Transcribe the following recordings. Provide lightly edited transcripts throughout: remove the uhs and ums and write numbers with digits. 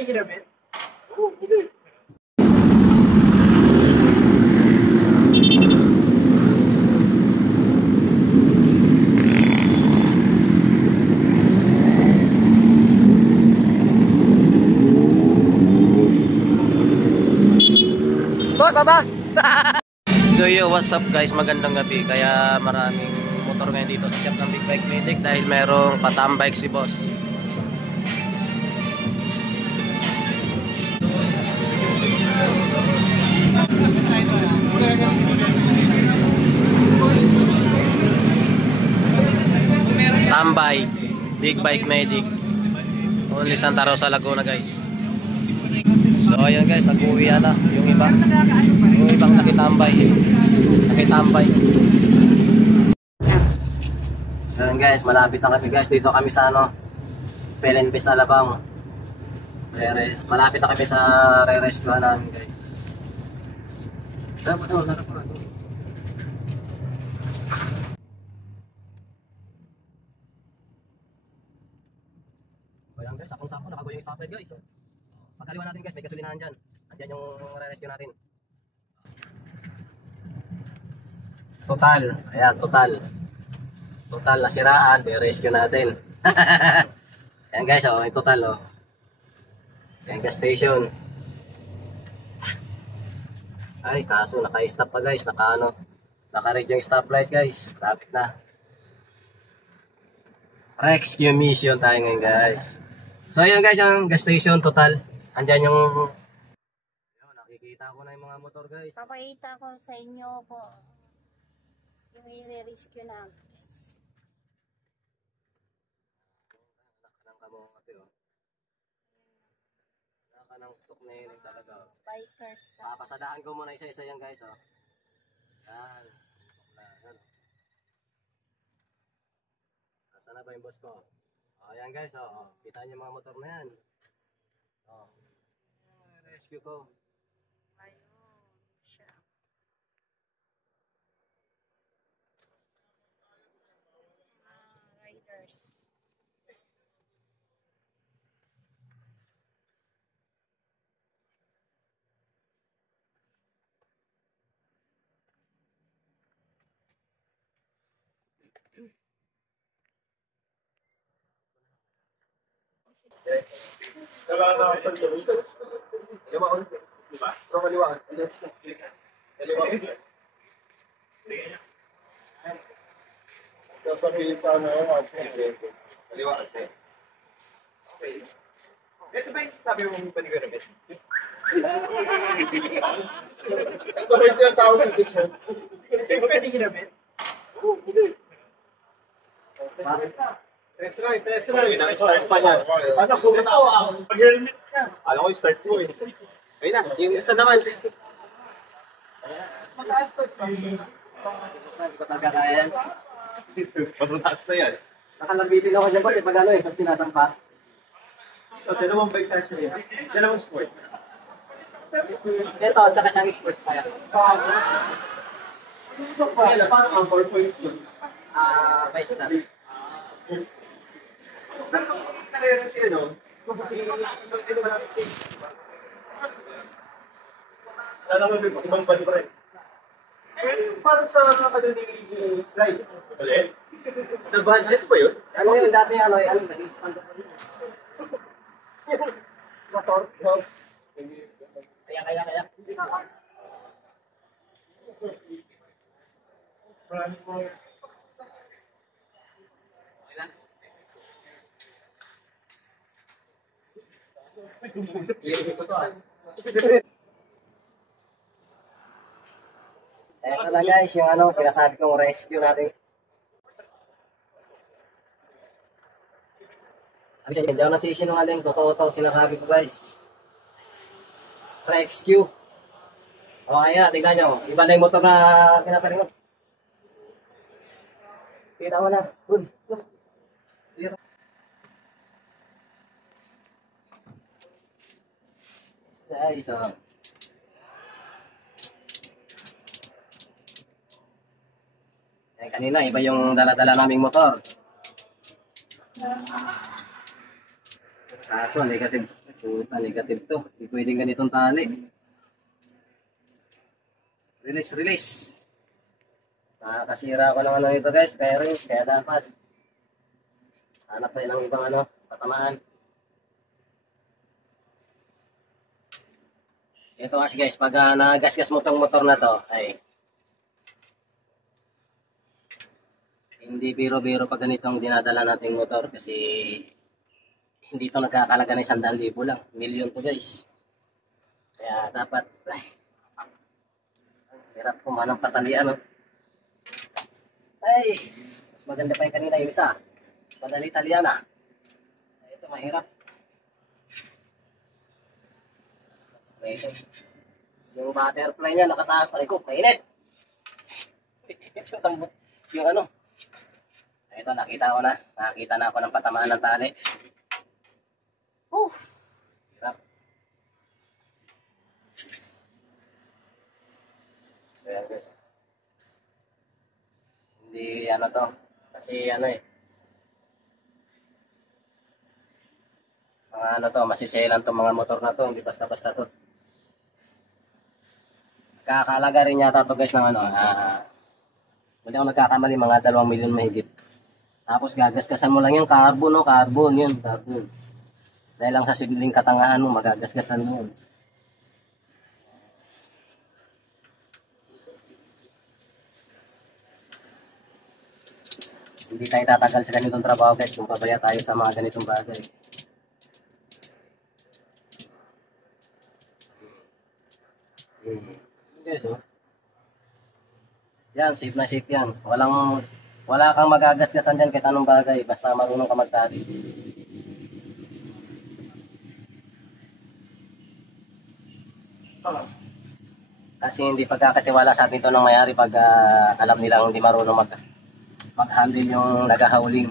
Boss, baba! So yo, what's up guys? Magandang gabi. Kaya maraming motor ngayon dito sa shop ng Big Bike Medic dahil merong patambike si boss. Tambay, Big Bike Medic. Only Santa Rosa, Laguna guys. So ayun guys, nag-uwi na yung iba. Yung ibang nakitambay. Ayun guys, malapit na kami guys. Dito kami sa Pelenbes, Alabang. Malapit na kami sa re-rescue namin guys. Ayan guys, sakong-sakong nakago yung stoplight guys. Pagkaliwa natin guys, may gasolinahan dyan. Andyan yung re-rescue natin. Total, ayan, total nasiraan, re-rescue natin. Ayan guys, yung total ayan, gas station. Ay, kaso naka-stop pa guys, naka-red yung stoplight guys. Lapit na. Rescue mission tayo ngayon guys. So ayun guys, yung gas station total. Andyan yung nakikita ko na yung mga motor guys. Papakita ko sa inyo po yung i-rescue namin. Nakakanang tuk na yun talaga. Bikers. Papasadaan ko muna isa-isa yan guys. Yan. Nasaan na ba yung boss ko? Ayan guys, kita niyo yung mga motor na yan. Rescue ko. Ayun siya. Riders. Sasabihin sa kaliwa ate. Okay. Ito ba yung sabi mo pwede ko rin? Ito ba yung tawag ng gusto? Pwede ko rin? Test ride. Naka-start pa niya. Paano kung pag-helmet ka? Alam ko yung start mo eh. Ayun na, yung isa naman. Mataas-start pa. Hindi ko talaga kaya yan. Mataas na yan. Nakalambitin ako dyan boss, pag pag sinasampa. Ito, dalawang bike tayo siya. Dalawang sports. Ito, tsaka siyang sports kaya. Paano ang 4 points doon? 5 star. Kaya siya, no? Sana mo ibang bali pa rin. Parang sa kadali ride. Ulit? Sa van, ano ba yun? Ano yun, dati nag-expand ako yun. Motor? Kaya. Eto na guys, yung sinasabi kong rescue natin. Sabi siya, hindi ako nagsisinungaling, totoo to, sinasabi ko guys. Rescue. Ayan, tignan nyo, iba na yung motor na kinataling mo. Kita mo na. Guys, kanina, iba yung dala-dala naming motor. Kaso, negative. Puta, negative to. Hindi pwedeng ganitong tali. Release, release. Nakakasira ko ng ano nito guys, bearings, kaya dapat hanap tayo ng ibang ano, patamaan. Ito kasi guys, pag nagasgas mo tong motor na to, ay hindi biro-biro pag ganitong dinadala nating motor kasi hindi ito nagkakalaga ng 100,000 lang. Million to guys. Kaya dapat, hirap kumahan ng patalian. No? Ay, mas maganda pa yung kanina yung isa. Madali Italiana. Ito mahirap. Ito. Yung butterfly niya nakataas pa ko. Mainit. Yung ano. Ito nakita ko na. Nakita na ako ng patamaan ng tali. Hirap. So yan guys. Hindi ano to. Kasi ano eh. Mga ano to, masiselan to mga motor na to. Hindi basta-basta to. Kakalaga rin yata to guys ng ano. Hindi ako nagkakamali, mga 2 milyon mahigit. Tapos gagasgasan mo lang yung carbon, no? Carbon, yun, carbon. Dahil lang sa simpleng katangahan mo, magagasgasan mo yun. Hindi tayo tatagal sa ganitong trabaho guys kung pabaya tayo sa mga ganitong bagay. Guys, oh. Yan, safe na safe yan. Wala kang magagasgasan dyan kahit anong bagay. Basta marunong ka magtali. Kasi hindi pagkakatiwala sa atin ito ng mayari pag alam nilang hindi marunong mag-handle yung nagahauling.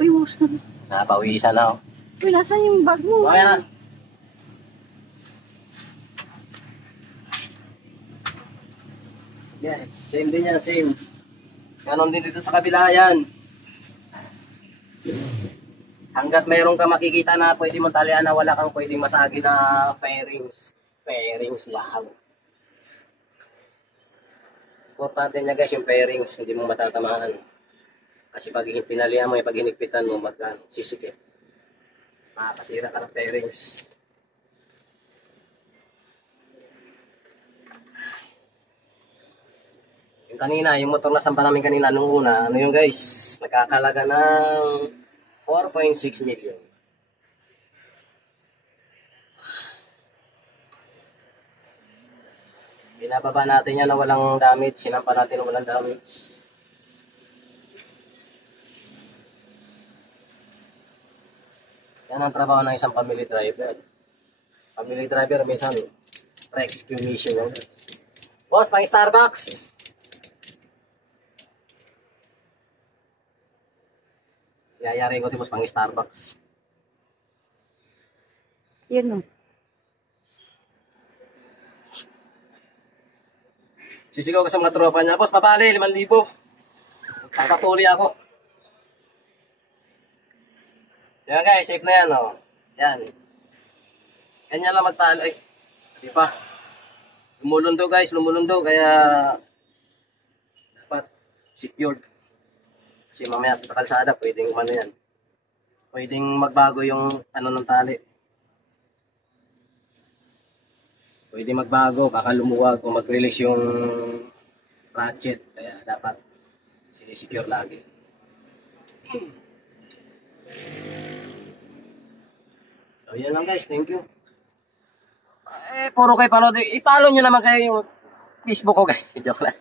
Uy, wos na. Napawisan na. Oh. Uy, nasan yung bag mo? Okay na. Yes, same din yan, same. Ganon din dito sa kabila yan. Hanggat mayroon ka makikita na pwede mong talian na wala kang pwedeng masagi na fairings. Fairings lang. Importante niya guys yung fairings, hindi mo matatamaan. Kasi pag pinalihan mo, pag hinigpitan mo, sisikip. Makakasira ka ng fairings. Yung kanina, yung motor na sampa namin kanina nung una, ano yung guys, nakakalaga ng 4.6 million. Binababa natin yan na walang damage, sinampa natin na walang damage. Yan ang trabaho ng isang family driver. Family driver, minsan, rescue mission yan. Boss, pang Starbucks! Yayarin ko si boss pang Starbucks. Yun o. Sisigaw ka sa mga tropa niya, boss, papali, 5,000. Papatuloy ako. Yan guys, safe na yan, oh. Yan. Ganyan lang magtalo. Ay, di pa. Lumulundo guys, lumulundo. Kaya, dapat secured. Kasi mamaya sa kalsada, pwedeng ano yan. Pwedeng magbago yung ano ng tali. Pwedeng magbago, baka lumuwag o mag-release yung ratchet. Kaya dapat sinisecure lagi. So yan lang guys, thank you. Puro kayo panood. I-follow nyo naman kayo yung Facebook ko guys. Joke lang.